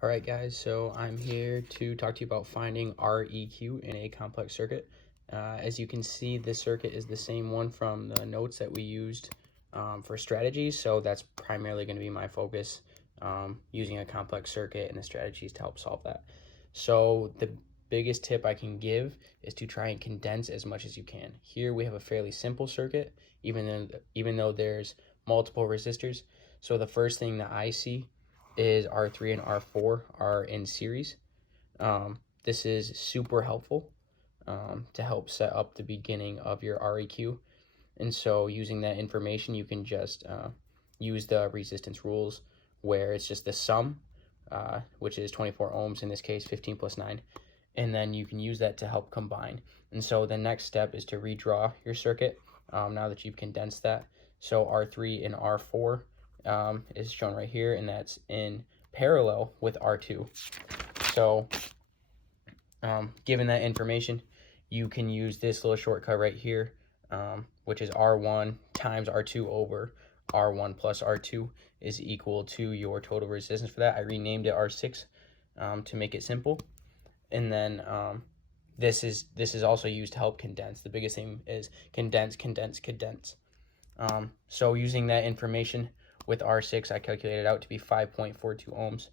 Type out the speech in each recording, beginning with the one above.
All right, guys, so I'm here to talk to you about finding REQ in a complex circuit. As you can see, this circuit is the same one from the notes that we used for strategies, so that's primarily going to be my focus, using a complex circuit and the strategies to help solve that. So the biggest tip I can give is to try and condense as much as you can. Here we have a fairly simple circuit, even though there's multiple resistors. So the first thing that I see is R3 and R4 are in series. This is super helpful to help set up the beginning of your REQ. And so using that information, you can just use the resistance rules where it's just the sum, which is 24 ohms, in this case 15 plus 9. And then you can use that to help combine. And so the next step is to redraw your circuit now that you've condensed that. So R3 and R4 is shown right here, and that's in parallel with R2. So given that information, you can use this little shortcut right here, which is R1 times R2 over R1 plus R2 is equal to your total resistance for that. I renamed it R6 to make it simple. And then this is also used to help condense. The biggest thing is condense, condense, condense. So using that information with R6, I calculated out to be 5.42 ohms.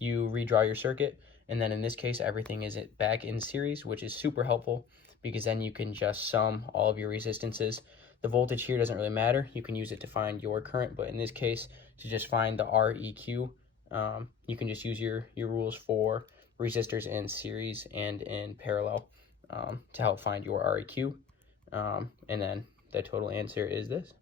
You redraw your circuit, and then in this case, everything is back in series, which is super helpful because then you can just sum all of your resistances. The voltage here doesn't really matter. You can use it to find your current, but in this case, to just find the REQ, you can just use your rules for resistors in series and in parallel to help find your REQ. And then the total answer is this.